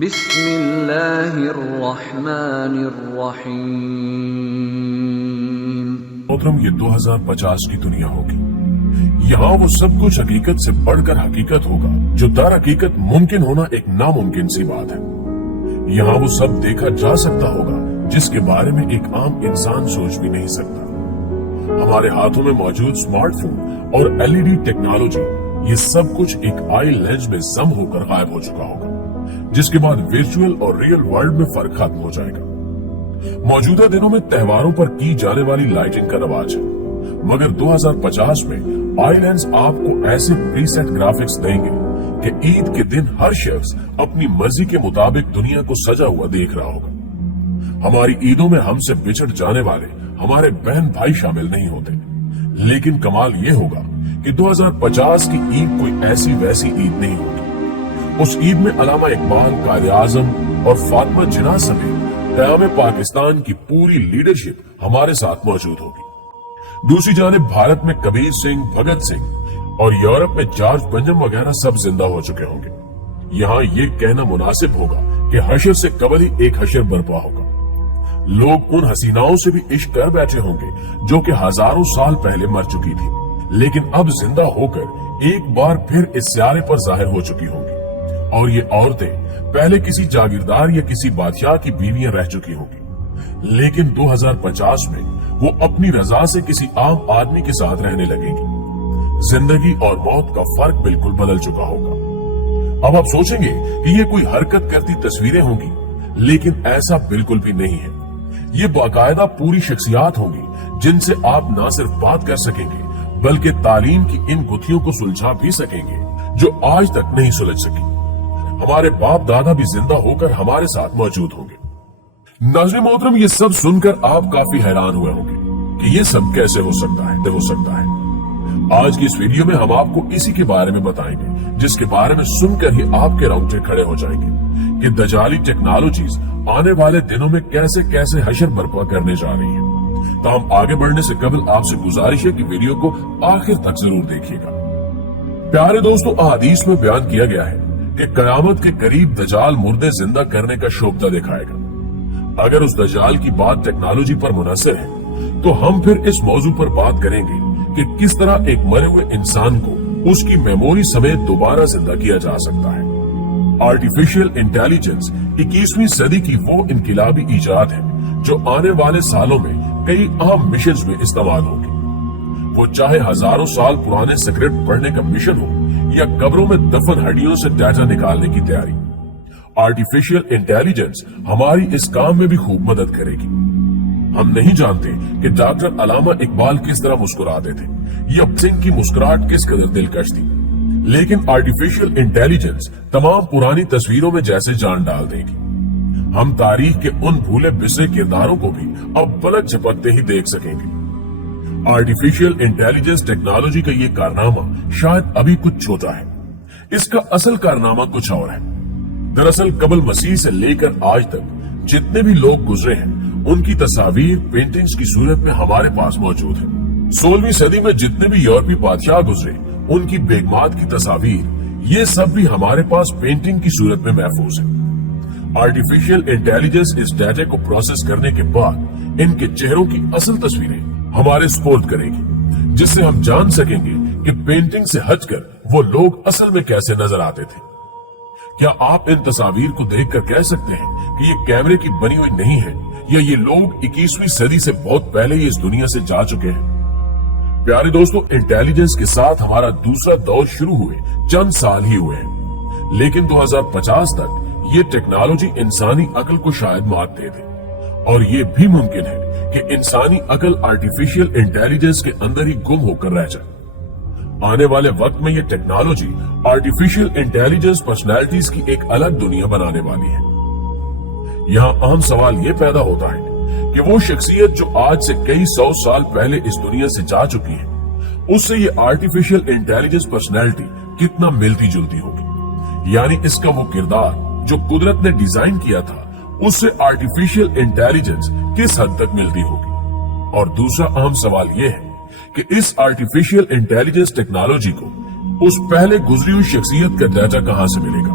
بسم اللہ الرحمن الرحیم۔ محترم، یہ 2050 کی دنیا ہوگی۔ یہاں وہ سب کچھ حقیقت سے بڑھ کر حقیقت ہوگا جو در حقیقت ممکن ہونا ایک ناممکن سی بات ہے۔ یہاں وہ سب دیکھا جا سکتا ہوگا جس کے بارے میں ایک عام انسان سوچ بھی نہیں سکتا۔ ہمارے ہاتھوں میں موجود سمارٹ فون اور LED ٹیکنالوجی، یہ سب کچھ ایک آئی لینس میں ضم ہو کر غائب ہو چکا ہوگا، جس کے بعد ورچوئل اور ریئل ورلڈ میں فرق ختم ہو جائے گا۔ موجودہ دنوں میں تہواروں پر کی جانے والی لائٹنگ کا رواج ہے، مگر 2050 میں آئی لینس آپ کو ایسے پری سیٹ گرافکس دیں گے کہ عید کے دن ہر شخص اپنی مرضی کے مطابق دنیا کو سجا ہوا دیکھ رہا ہوگا۔ ہماری عیدوں میں ہم سے بچھڑ جانے والے ہمارے بہن بھائی شامل نہیں ہوتے، لیکن کمال یہ ہوگا کہ 2050 کی عید کوئی ایسی ویسی عید نہیں ہوگی۔ اس عید میں علامہ اقبال، قائد اعظم اور فاطمہ جناح سمیت قیام پاکستان کی پوری لیڈرشپ ہمارے ساتھ موجود ہوگی۔ دوسری جانب بھارت میں کبیر سنگھ، بھگت سنگھ اور یورپ میں جارج بنجم وغیرہ سب زندہ ہو چکے ہوں گے۔ یہاں یہ کہنا مناسب ہوگا کہ حشر سے قبل ہی ایک حشر برپا ہوگا۔ لوگ ان حسیناؤں سے بھی عشق کر بیٹھے ہوں گے جو کہ ہزاروں سال پہلے مر چکی تھی، لیکن اب زندہ ہو کر ایک بار پھر اس سیارے پر ظاہر ہو چکی ہوں گی، اور یہ عورتیں پہلے کسی جاگیردار یا کسی بادشاہ کی بیویاں رہ چکی ہوں گی، لیکن 2050 میں وہ اپنی رضا سے کسی عام آدمی کے ساتھ رہنے لگیں گی۔ زندگی اور موت کا فرق بالکل بدل چکا ہوگا۔ اب آپ سوچیں گے کہ یہ کوئی حرکت کرتی تصویریں ہوں گی، لیکن ایسا بالکل بھی نہیں ہے۔ یہ باقاعدہ پوری شخصیات ہوں گی جن سے آپ نہ صرف بات کر سکیں گے بلکہ تعلیم کی ان گتھیوں کو سلجھا بھی سکیں گے جو آج تک نہیں سلجھ سکی۔ ہمارے باپ دادا بھی زندہ ہو کر ہمارے ساتھ موجود ہوں گے۔ ناظرین محترم، یہ سب سن کر آپ کافی حیران ہوئے ہوں گے کہ یہ سب کیسے ہو سکتا ہے۔ آج کی اس ویڈیو میں ہم آپ کو اسی کے بارے میں بتائیں گے، جس کے بارے میں سن کر ہی آپ کے رونگٹے کھڑے ہو جائیں گے کہ دجالی ٹیکنالوجیز آنے والے دنوں میں کیسے کیسے حشر برپا کرنے جا رہی ہیں۔ تاہم آگے بڑھنے سے قبل آپ سے گزارش ہے کہ ویڈیو کو آخر تک ضرور دیکھیے گا۔ پیارے دوستو، احادیث میں بیان کیا گیا ہے کہ قیامت کے قریب دجال مردے زندہ کرنے کا شوبدہ دکھائے گا۔ اگر اس دجال کی بات ٹیکنالوجی پر منحصر ہے تو ہم پھر اس موضوع پر بات کریں گے کہ کس طرح ایک مرے ہوئے انسان کو اس کی میموری سمیت دوبارہ زندہ کیا جا سکتا ہے۔ آرٹیفیشل انٹیلیجنس 21ویں صدی کی وہ انقلابی ایجاد ہے جو آنے والے سالوں میں کئی اہم مشنز میں استعمال ہوگی۔ وہ چاہے ہزاروں سال پرانے سکرپٹ پڑھنے کا مشن ہو یا قبروں میں دفن ہڈیوں سے ڈیٹا نکالنے کی تیاری، آرٹیفیشل انٹیلیجنس ہماری اس کام میں بھی خوب مدد کرے گی۔ ہم نہیں جانتے کہ ڈاکٹر علامہ اقبال کس طرح مسکراتے تھے یا سنگھ کی مسکراہٹ کس قدر دلکش تھی، لیکن آرٹیفیشل انٹیلیجنس تمام پرانی تصویروں میں جیسے جان ڈال دے گی۔ ہم تاریخ کے ان بھولے بسرے کرداروں کو بھی اب پلک جھپکتے ہی دیکھ سکیں گے۔ آرٹیفیشل انٹیلیجنس ٹیکنالوجی کا یہ کارنامہ شاید ابھی کچھ چھوٹا ہے، اس کا اصل کارنامہ کچھ اور ہے۔ دراصل قبل مسیح سے لے کر آج تک جتنے بھی لوگ گزرے ہیں ان کی تصاویر پینٹنگز کی صورت میں ہمارے پاس موجود ہیں۔ 16ویں صدی میں جتنے بھی یورپی بادشاہ گزرے ان کی بیگمات کی تصاویر، یہ سب بھی ہمارے پاس پینٹنگ کی صورت میں محفوظ ہے۔ آرٹیفیشل انٹیلیجنس اس ڈیٹا کو پروسیس کرنے کے بعد ان کے چہروں کی اصل تصویریں ہمارے سپورٹ کرے گی، جس سے ہم جان سکیں گے کہ پینٹنگ سے ہٹ کر وہ لوگ اصل میں کیسے نظر آتے تھے۔ کیا آپ ان تصاویر کو دیکھ کر کہہ سکتے ہیں کہ یہ کیمرے کی بنی ہوئی نہیں ہے یا یہ لوگ 21ویں صدی سے بہت پہلے ہی اس دنیا سے جا چکے ہیں؟ پیارے دوستو، انٹیلیجنس کے ساتھ ہمارا دوسرا دور شروع ہوئے چند سال ہی ہوئے ہیں، لیکن 2050 تک یہ ٹیکنالوجی انسانی عقل کو شاید مات دے دے، اور یہ بھی ممکن ہے کہ انسانی عقل آرٹیفیشل انٹیلیجنس کے اندر ہی گم ہو کر رہ جائے۔ آنے والے وقت میں یہ ٹیکنالوجی آرٹیفیشل انٹیلیجنس پرسنالٹیز کی ایک الگ دنیا بنانے والی ہے۔ یہاں اہم سوال یہ پیدا ہوتا ہے کہ وہ شخصیت جو آج سے کئی 100 سال پہلے اس دنیا سے جا چکی ہے، اس سے یہ آرٹیفیشل انٹیلیجنس پرسنالٹی کتنا ملتی جلتی ہوگی؟ یعنی اس کا وہ کردار جو قدرت نے ڈیزائن کیا تھا اس سے آرٹیفیشل انٹیلیجنس کس حد تک ملتی ہوگی؟ اور دوسرا اہم سوال یہ ہے کہ اس آرٹیفیشل انٹیلیجنس ٹیکنالوجی کو اس پہلے گزری ہوئی شخصیت کا ڈیٹا کہاں سے ملے گا؟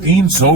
300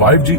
5G